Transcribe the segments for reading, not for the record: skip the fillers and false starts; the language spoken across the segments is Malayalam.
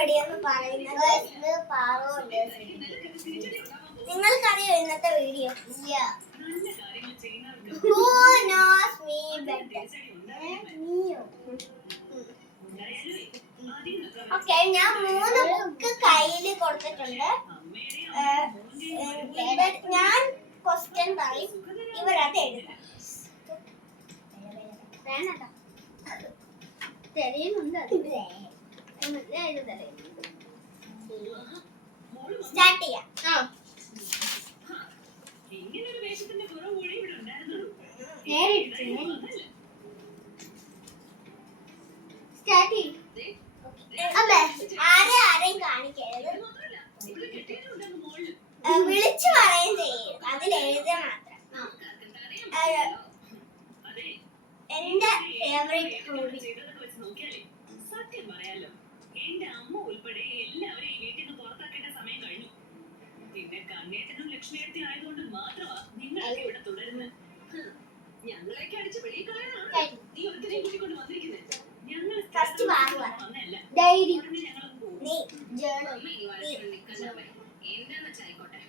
വീഡിയോ എന്ന് പറയുന്നത് നിങ്ങൾക്കറിയോ ഇന്നത്തെ video? Who knows me better? Okay, ഞാൻ 3 ബുക്ക് കയ്യിൽ കൊടുത്തിട്ടുണ്ട്. ഞാൻ ക്വസ്റ്റ്യൻ പറയും, ഇവരത് എഴുതാം. വേണട്ടോ, തെളിയുന്നുണ്ട്. സ്റ്റാർട്ട് ചെയ്യാം. സ്റ്റാർട്ട് ചെയ്യും. ആരെയും കാണിക്കരുത്, വിളിച്ചു പറയുകയും ചെയ്യും. അതിൽ എഴുതുക മാത്രം. എന്റെ ഫേവറേറ്റ് മൂവി. സത്യം പറയാലോ, എന്റെ അമ്മ ഉൾപ്പെടെ എല്ലാവരും ഈ വീട്ടിൽ നിന്ന് പുറത്താക്കേണ്ട സമയം കഴിഞ്ഞു. പിന്നെ കണ്ണേട്ടനും ലക്ഷ്മിയേട്ടനും ആയതുകൊണ്ട് മാത്രമാ നിങ്ങളൊക്കെ ഇവിടെ തുടരുന്നത്. ഞങ്ങളെയൊക്കെ അടിച്ച് വെളിയിൽ കളയാനാണ് നീ ഒരുത്തരെയും കൂട്ടിക്കൊണ്ട് വന്നിരിക്കുന്നത്. ഞങ്ങൾ വന്നല്ല, എന്താന്ന് വെച്ചായിക്കോട്ടെ.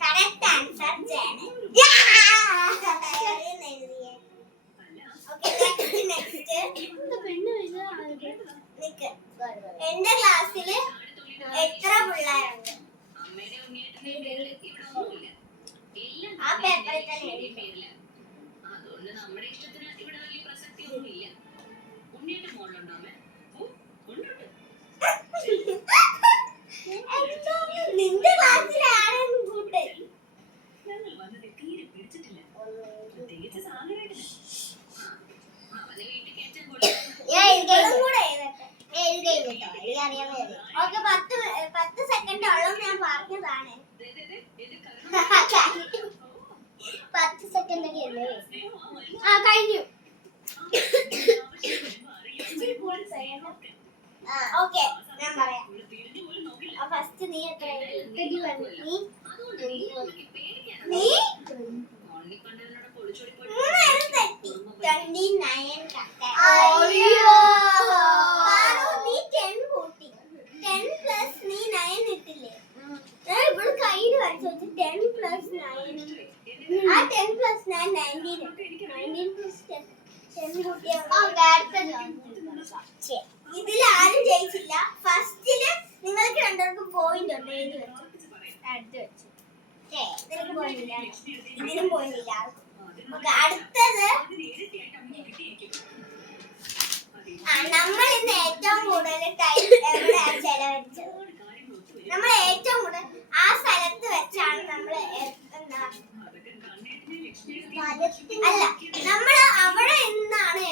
Correct answer journal. എന്റെ ക്ലാസ്സിൽ എത്ര പിള്ളേരുണ്ട്? ആ പേപ്പറിൽ തന്നെ എഴുതി. അതുകൊണ്ട് നമ്മുടെ ഇഷ്ടത്തിന് ഇവിടെ വലിയ പ്രസക്തി ഒന്നുമില്ല. ഉണ്ണിയുടെ മോളുണ്ടോമേ? നിന്റെ ക്ലാസ്സിൽ ആരെയും കൂട്ടെ ഞങ്ങൾ വന്നത് തീരെ പിടിച്ചിട്ടില്ല, പ്രത്യേകിച്ച് സാഗരേട്ടന്. അവനെ വീട്ടിൽ കയറ്റാൻ കൂടെ ഓക്കെ, 10 സെക്കൻഡ് ഉള്ളൂ. ഞാൻ പറഞ്ഞതാണ് 10 സെക്കൻഡ് ഒക്കെ അല്ലേ? കഴിഞ്ഞു. ഓക്കെ, ഞാൻ പറയാം. ഫസ്റ്റ് നീ എത്ര? നീ 29 കട്ട. നീ 10 കൂട്ടി. 10 പ്ലസ് നീ 9 ഇട്ടില്ലേ? ഇവിടെ കയ്യിൽ വരച്ചു 10 പ്ലസ് 9. ആ 10 പ്ലസ് 9 19. 19 പ്ലസ് 10 കൂട്ടിയാ ഇതിൽ ആരും ജയിച്ചില്ല. ഫസ്റ്റില് നിങ്ങൾക്ക് രണ്ടുപേർക്കും പോയിന്റ് ഉണ്ട്. എഴുതി വെച്ചു, അടുത്ത് വെച്ചു. ഇതിനും പോയില്ല, ഇതിനും പോയില്ല. അടുത്തത് നമ്മൾ ഇന്ന് ഏറ്റവും കൂടുതൽ ടൈം എവിടെയാണ് ചെലവഴിച്ചത്? നമ്മൾ ഏറ്റവും കൂടുതൽ ആ സ്ഥലത്ത് വെച്ചാണ് നമ്മൾ അല്ല, നമ്മൾ അവിടെ നിന്നാണ്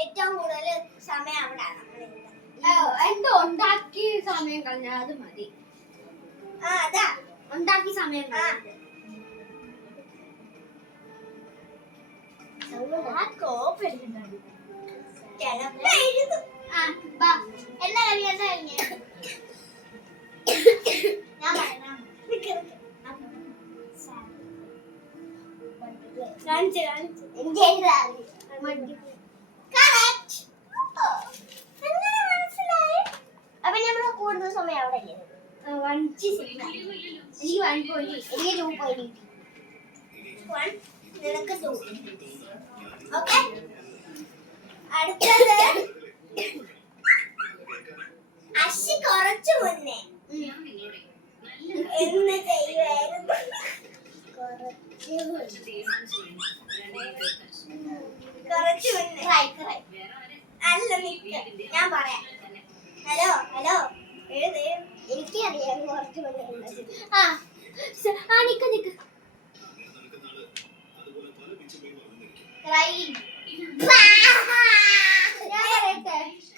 ഏറ്റവും കൂടുതൽ സമയം. അവിടെയാണ് എന്തോ ഉണ്ടാക്കി സമയം കളഞ്ഞാൽ അത് മതി. അതാ ഉണ്ടാക്കി സമയം അപ്പൊ നമ്മള് കൂടുതൽ സമയം അവിടെ എനിക്ക് 1 പോയിന്റ്, എനിക്ക് 2 പോയിന്റ്. നിനക്ക് 2. ഓക്കെ, അടുത്തത് അശ്ശി കുറച്ചു മുന്നേ എന്ന് ചെയ്യുമായിരുന്നു. കുറച്ചു മുന്നേ അല്ല, ഞാൻ പറയാം. ഹലോ ഹലോ, എനിക്കറിയാം കുറച്ചു മുന്നേ. നിക്ക്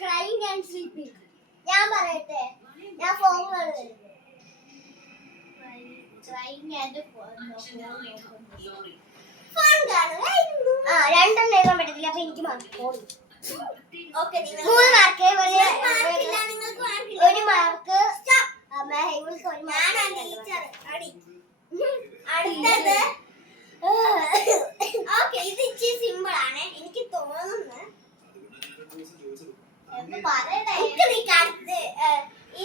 ക്രൈങ് ആൻഡ് സ്ലീപ്പിംഗ്. ഞാൻ പറയട്ടെ, ഞാൻ ഫോൺ രണ്ടെണ്ണം എഴുതാൻ പറ്റത്തില്ല. അപ്പൊ എനിക്ക് മാർക്ക് 3 മാർക്ക്. ഒരു മാർക്ക് അടുത്തത്. ഓക്കെ, ഇത് ഇച്ചിരി സിമ്പിൾ ആണ് എനിക്ക് തോന്നുന്നു. ഈ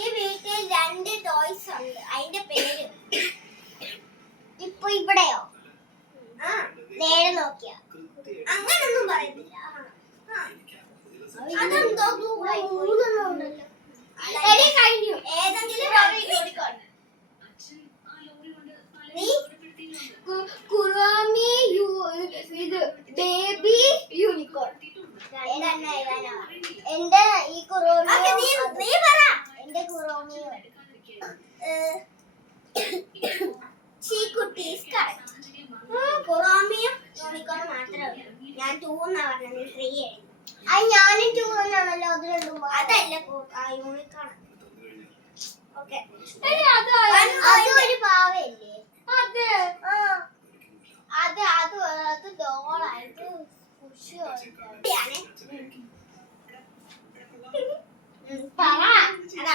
ഇത് ബേബി യൂണിക്കോൺ. എന്റെ ഈ കുറോമിയോ എന്റെ കുറോമിയോ കുറോമിയോ യൂണിക്കോൺ മാത്രമേ ഉള്ളൂ. ഞാൻ 2 എന്നാ പറഞ്ഞത്, 3 എഴുതി. അത് ഞാനും 2 എന്നാണല്ലോ അത് രണ്ടും. അതല്ല യൂണിക്കോൺ. ഓക്കെ, അതൊരു പാവയല്ലേ? അത് ഡോളായിട്ട് പറ. അത്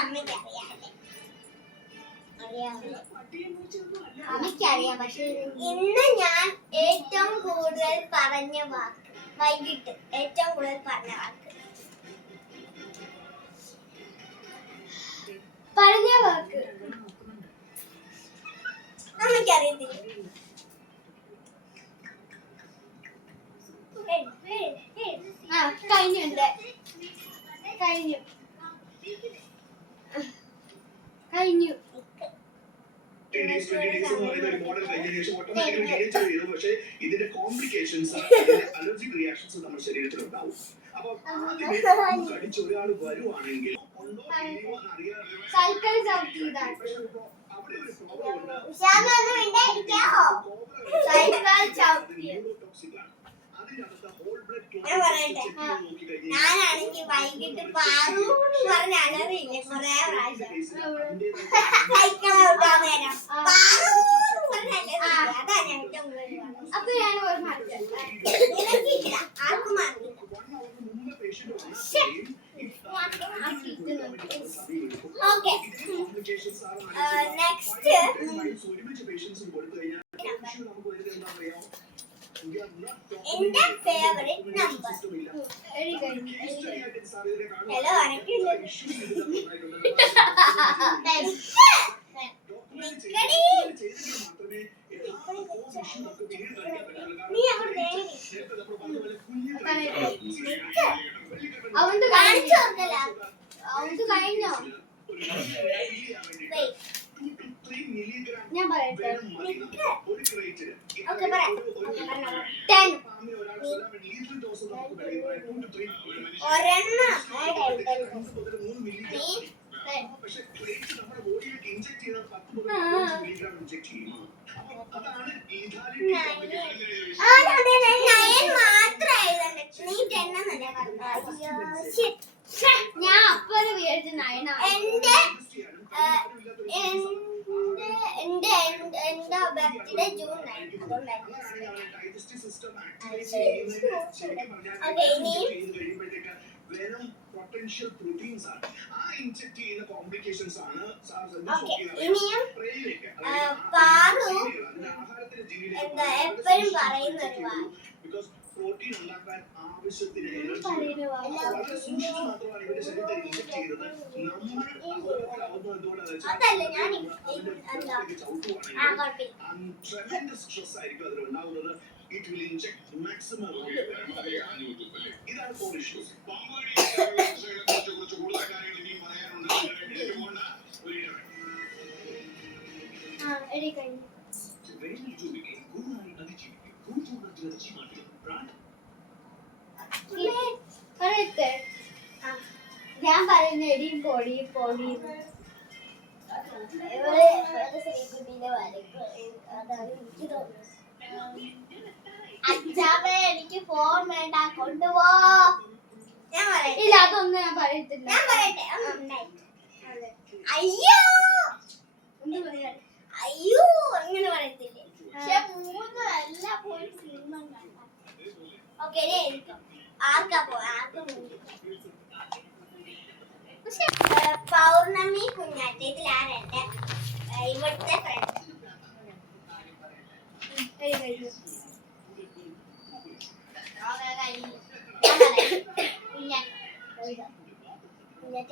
അമ്മയ്ക്ക് അറിയാം, പക്ഷെ ഇന്ന് ഞാൻ ഏറ്റവും കൂടുതൽ പറഞ്ഞ വാക്ക്, വൈകിട്ട് ഏറ്റവും കൂടുതൽ പറഞ്ഞ വാക്ക് അമ്മയ്ക്കറിയത്തില്ല. കഴിഞ്ഞു. പക്ഷേ ഇതിന്റെ കോംപ്ലിക്കേഷൻസ്, അലർജിക് റിയാക്ഷൻസ് നമ്മുടെ ശരീരത്തിൽ ഉണ്ടാവും. അപ്പൊ കടിച്ചൊരാൾ വരുവാണെങ്കിൽ അവിടെ ഒരു പ്രോബ്ലം ഉണ്ട്. അതിനകത്ത് ഹോൾ ബ്ലഡ് ഞാനാണെങ്കിൽ വൈകിട്ട് പാറു പറഞ്ഞ അലറിയില്ലേ കൊറേ പ്രാവശ്യം സൈക്കിൾ ഔട്ടാൻ നേരം പാറു പറഞ്ഞ അലറിയില്ലേ, അതാ ഞാൻ ഏറ്റവും കൂടുതൽ പറഞ്ഞത്. അപ്പൊ ഞാൻ ഒരു മാറ്റം നിനക്കില്ല, ആർക്കും മാറിയില്ല. ഓക്കെ, നെക്സ്റ്റ് എന്റെ ഫേവറേറ്റ് നമ്പർ. ഹലോ, അനക്കില്ല. നീ അവിടെ അവന്റെ കാണിച്ചു കൊടുക്കല. അവന്റെ കഴിഞ്ഞോ? ഞാൻ പറയട്ടെ. ഓക്കെ, പറ. 10. ഒരെണ്ണം ഞാൻ അപ്പനെ വിചാരിച്ച 9 ആണ്. എന്റെ ബർത്ത്ഡേ ജൂൺ 9. ഓക്കെ, ഇനിയും വെനം പൊട്ടൻഷ്യൽ പ്രോട്ടീൻസ് ആണ്. ആ ഇൻജെക്ട് ചെയ്യുന്ന കോംപ്ലിക്കേഷൻസ് ആണ് ഇനിയും പാറു എന്താ എപ്പോഴും പറയുന്ന ഒരു വാക്ക്. ബിക്കോസ് പ്രോട്ടീൻ ഉണ്ടാക്കാൻ ആവശ്യത്തിന് വളരെ സൂക്ഷിച്ച് മാത്രമാണ് ഇവരുടെ ശരീരത്തിൽ ഇൻജെക്ട് ചെയ്യുന്നത്. നമ്മൾ അതല്ല ഞാൻ ട്രെമൻഡസ് സ്ട്രെസ് ആയിരിക്കും അതിലുണ്ടാകുന്നത്. It will inject maximum. ഇതാണ് core issues. ഞാൻ പറയുന്ന എടി പൊടി പൊടി ശ്രീകുട്ടിന്റെ വരക്ക് അതാണ് എനിക്ക് തോന്നുന്നത്. അച്ഛാവേ, എനിക്ക് ഫോൺ വേണ്ട, കൊണ്ടുപോ. ഞാൻ പറയട്ടെ. ഇല്ല, അതൊന്നും ഞാൻ പറയത്തില്ല. ഞാൻ പറയട്ടെ. അയ്യോ അയ്യോ അങ്ങനെ പറയത്തില്ലേ. പക്ഷെ 3 എല്ലാ പോയി സിനിമ കണ്ട. ഓക്കെ, ആർക്കാ പോവാ? ആർക്കും പക്ഷെ പൗർണമി കുഞ്ഞാറ്റ ഇതിൽ ആരെന്റെ ഇവിടുത്തെ ഫ്രണ്ട്.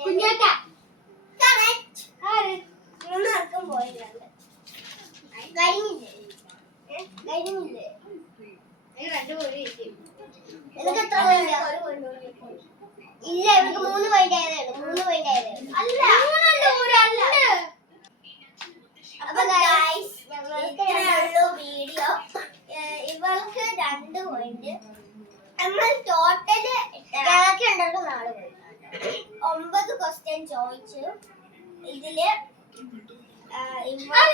കുഞ്ഞാറ്റ മൂന്നാർക്കും പോയിട്ടുണ്ട്. കഴിഞ്ഞില്ലേ? കഴിഞ്ഞില്ലേ? എനിക്ക് 2 പോയി. എനിക്ക് എത്ര പോയിന്റ്? ഇല്ല, എനിക്ക് 3 പോയിന്റ് ആയതേ ഉള്ളൂ. 3 പോയിന്റ് ആയതേ ഉള്ളൂ. അല്ല, അപ്പൊ ഗൈസ്, ഇത്രയേ ഉള്ളൂ വീഡിയോ. ഇവൾക്ക് 2 ഞങ്ങൾക്ക് രണ്ടാൾക്കും നാളെ പോയി 9 ക്വസ്റ്റ്യൻ ചോദിച്ചു ഇതില്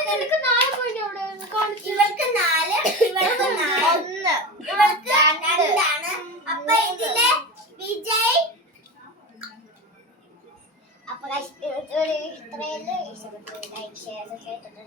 നിനക്ക് നാളെ പോയിട്ട് അവിടെ കാണിച്ചു ഇവർക്ക് 4 ഇവർക്ക് 1 ഇവർക്ക് 2 അപ്പൊ ഇതില് വിജയ് അപ്പൊ ഇത്രയല്ലേ ഇഷ്ടപ്പെട്ടു ലൈക്ക് ഷെയർ സബ്സ്ക്രൈബ്